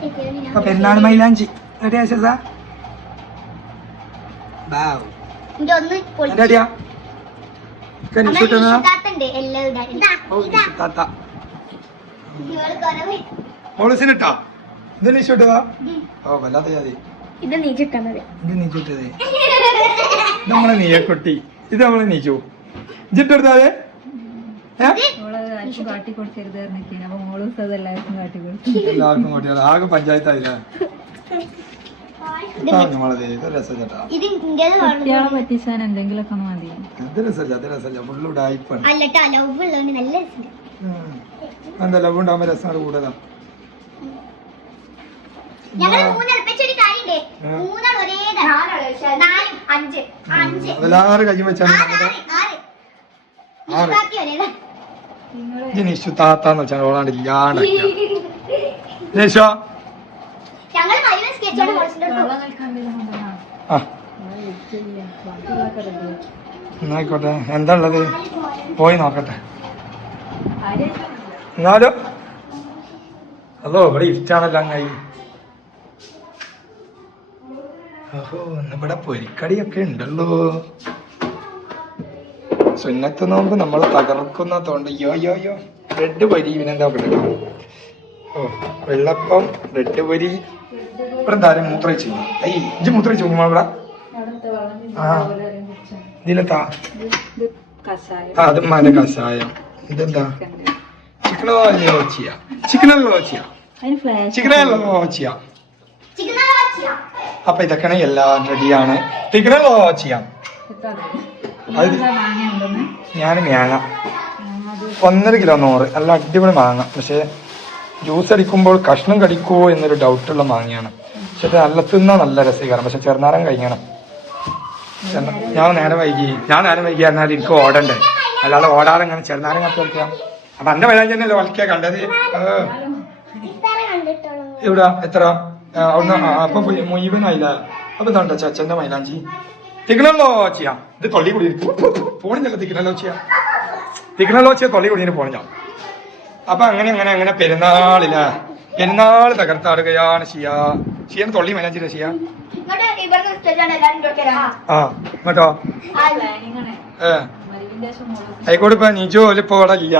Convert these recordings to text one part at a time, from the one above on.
അപ്പൊ പെരുന്നാൾ മൈലാഞ്ചി. റെഡിയാ. താത്ത ഇവൾ കുറവ്. മോളസിനിട്ടാ? ഇത് ഉം. ഓ വല്ലാത്ത ജാതി. ഇത് നീച്ചിട്ടാ മതി. ഇത് നീച്ചുട്ടതേ നമ്മളെ നീയക്കുട്ടി. ഇത് നമ്മളെ നീച്ചു. ജിട്ടെടുത്താതെ ഏ? ആർക്കും കാട്ടി കൊടുക്കരുത് പറഞ്ഞിരിക്കുന്നു അപ്പൊ മോളും അത് എല്ലാവർക്കും കാട്ടി കൊടുത്തു എല്ലാവർക്കും കൂട്ടിയാൽ ആകെ പഞ്ചായത്തായില്ല? കുട്ടികളെ പറ്റിച്ചാൻ എന്തെങ്കിലുമൊക്കെ മതി. ഇത് രസമില്ല? അത് രസമില്ല? ഫുള്ള് ഉടായിപ്പാണ് അല്ലട്ടോ ലവ് ഉള്ളതുകൊണ്ട് നല്ല എന്താ ലവ് ഉണ്ടാകുമ്പോ രസമാണ് കൂടുതലാ ഞങ്ങൾ മൂന്നാൾ വെച്ചൊരു കാര്യണ്ടേ ആ. മൂന്നാൾ ഒരേ നാലും അഞ്ച് അഞ്ച്. എല്ലാവരും കയ്യും വെച്ചാൽ ആറ്. ആറ്. നിഷു താത്താന്ന് വെച്ചാൽ ഓളാണ്ട് ഇല്ലാണ്ട് നിഷോ എന്നായിക്കോട്ടെ. എന്താ ഉള്ളത് പോയി നോക്കട്ടെ. എന്നാലോ? അതോ ഇവിടെ ഇഷ്ടാണല്ലോ അങ്ങായി. ഓഹോ ഇന്ന് ഇവിടെ പൊരിക്കടിയൊക്കെ ഉണ്ടല്ലോ. സുന്നത്ത് നോമ്പ് നമ്മൾ തകർക്കുന്നതുകൊണ്ട് യോ യോ യോ. ബ്രെഡ് പൊരി ഇവനെന്താ കിട്ടുക ഓ വെള്ളപ്പം ബ്രെഡ് പൊരി. ഇവിടെ എന്തായാലും മൂത്രയിച്ചു ഐ ഇഞ്ചി മൂത്രയിച്ചു നോക്കുമ്പോൾ ഇവിടെ? ആ. ഇതിലെത്താ ആ അത് മല കഷായം ഇതെന്താ. ചിക്കനോ ലോച്ചിയ. ചിക്കനോ ലോച്ചിയ. അതിന് ഫ്ലാഷ് ചിക്കനോ ലോച്ചിയ. അപ്പൊ ഇതൊക്കെയാണ് എല്ലാം റെഡിയാണ് ചിക്കനോ ലോച്ചിയ. ഞാൻ മാങ്ങ ഒന്നര കിലോ നൂറ് നല്ല അടിപൊളി മാങ്ങ പക്ഷേ ജ്യൂസ് അടിക്കുമ്പോൾ കഷ്ണം കടിക്കുമോ എന്നൊരു ഡൗട്ടുള്ള മാങ്ങയാണ് പക്ഷെ നല്ല തിന്നാൻ നല്ല രസീകരണം പക്ഷെ ചെറുനാരം കഴിഞ്ഞണം ഞാൻ നേരെ വൈകി ഞാൻ നേരം വൈകി എന്നാൽ എനിക്ക് ഓടണ്ടേ അല്ലാതെ ഓടാതെ ഇങ്ങനെ ചെറുനാരം കത്ത് കളിക്കാം അപ്പൊ എന്റെ വരാൻ തന്നെ വലിക്ക കണ്ടത് എവിടാ എത്ര അവിടുന്ന് അപ്പൊ മുഴുവനായില്ല അപ്പൊ തണ്ട ചച്ചന്റെ മൈലാഞ്ചി തിക്കണല്ലോ ചെയ്യാ ഇത് തൊള്ളി കൂടി ചെയ്യാ തിക്കണല്ലോ ചെയ്യാ തൊള്ളി കൂടി പോണില്ല അപ്പൊ അങ്ങനെ അങ്ങനെ അങ്ങനെ പെരുന്നാളില്ല പെരുന്നാൾ തകർത്താടുകയാണ് ഷിയ ഷിയാണ് തൊള്ളി ഷിയ എല്ലാവരും കൊടുത്തരാ ആ കേട്ടോ ഏ. ആയിക്കോട്ടെ ഇപ്പൊ നിജോ ഇപ്പൊ ഇവിടെ ഇല്ല.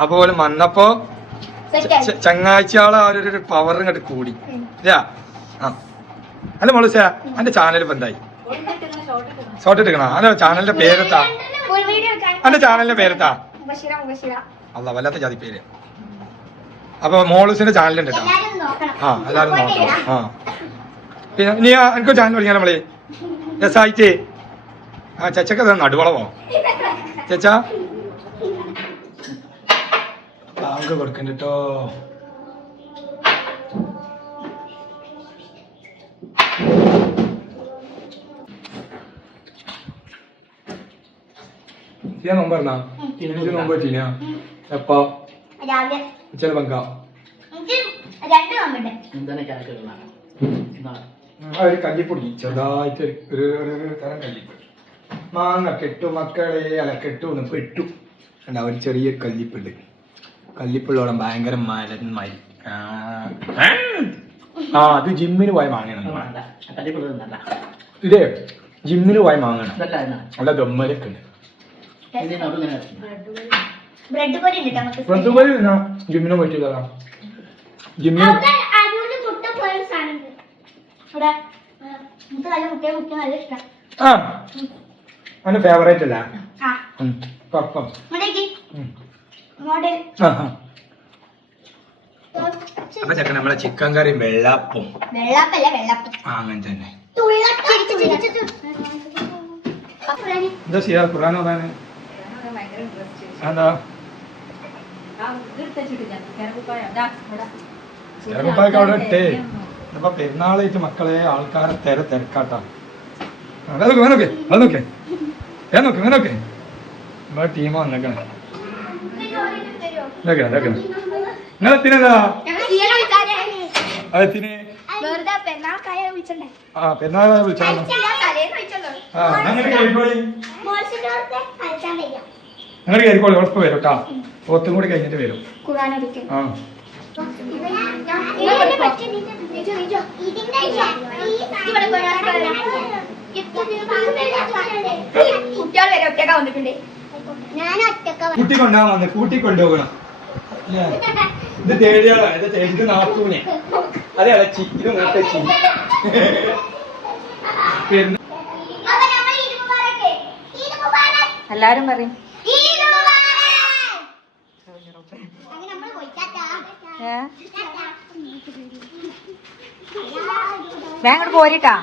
അപ്പൊ ഓൽ വന്നപ്പോ ചങ്ങാഴ്ചയാളെ ആ ഒരു പവർ ഇങ്ങോട്ട് കൂടി. ഇല്ല ആ. അല്ല മോളുസ എന്റെ ചാനൽ ബന്ധായി എന്തായി? ഷോർട്ട് എടുക്കണോ അല്ല ചാനലിന്റെ പേരെത്താ. എന്റെ ചാനലിന്റെ പേരെത്താ. അല്ല വല്ലാത്ത ജാതി പേര്. അപ്പൊ മോളൂസിന്റെ ചാനലുണ്ട് കേട്ടോ. ആ എല്ലാരും നോക്കണം ആ. പിന്നെ നീ എനിക്കൊരു ചാനൽ തുടങ്ങിയാ നമ്മൾ രസായിട്ട് ആ ചച്ചക്ക് അത് നടുവളവോ? ചേച്ചാ? ബാങ്ക് കൊടുക്കണ്ടോ ചെയ്യാൻ നോമ്പ് പറഞ്ഞാ എനിക്ക് നോമ്പ് പറ്റീനാ എപ്പോ? രാവിലെ. ഉച്ചല പങ്ക? ഒരു കല്ലിപ്പൊടി. ചെറുതായിട്ട് ഒരു- ഒരു ഒരു- ഒരു തരം കല്ലിപ്പൊടി. മാങ്ങ കെട്ടു മക്കളെ അല്ല കെട്ടു ഒന്ന് പെട്ടു. അല്ല ഒരു ചെറിയ കല്ലിപ്പുണ്ട്. കല്ലിപ്പുള്ളോളം ഭയങ്കര മരന്മാരി ആ ആ, അത് ജിമ്മിന് പോയ മാങ്ങയാണ്. ഇതേ ജിമ്മിന് പോയി മാങ്ങയാണ്. നല്ല ദമ്മലൊക്കെ ഉണ്ട്. ബ്രെഡ് പൊരി ഉണ്ട് നമുക്ക് പ്രതുപോലെ ജിമ്മിന് പോയിട്ടില്ല ജിമ്മിന് മുട്ട സാധനം ഇവിടെ മുട്ട എനിക്ക് നല്ല മുട്ടയെ മുട്ട നല്ല ഇഷ്ടം. ആ. അവന്റെ ഫേവറേറ്റ് അല്ല. പപ്പം. അപ്പൊ ചെക്കൻ നമ്മളെ ചിക്കൻ കറി വെള്ളാപ്പും. വെള്ളപ്പല്ല വെള്ളപ്പം. ആ അങ്ങനെ തന്നെ. എന്താ ചെയ്യാ? ഖുറാൻ ഓതാന് ഇപ്പൊ പെരുന്നാളായിട്ട് മക്കളെ ആൾക്കാരെ തിര തിരക്കാട്ടാ. ടീം വന്നേക്കണേ. ഇതൊക്കെ ഇതൊക്കെ. നിങ്ങൾ എത്തിനതാ അതെത്തിന് വെറുതെ പെരുന്നാൾക്കായ വിളിച്ചണ്ടേ ആ പെരുന്നാളെ വിളിച്ചാ ആ ഞങ്ങൾ കേൾക്കോളി നിങ്ങൾ കേൾക്കോളി ഉറപ്പ് വരും കേട്ടാ. പോത്തും കൂടി കഴിഞ്ഞിട്ട് വരും. ആ. കൂട്ടി കൊണ്ടുപോകാൻ വന്ന് കൂട്ടി കൊണ്ടുപോകണം? ഇത് തേടിയാളാ ഇത് തേടി നാത്തൂനെ. അതെ ഇളച്ചി ഇത് മൂത്തച്ചി എല്ലാരും പറയും ഈദ് മുബാറക്ക് അങ്ങനെ നമ്മൾ പോയി ടാറ്റാ ഏ വേഗം പോരിട്ടാ.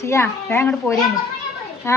സിയാ വേഗം പോരേനി ആ.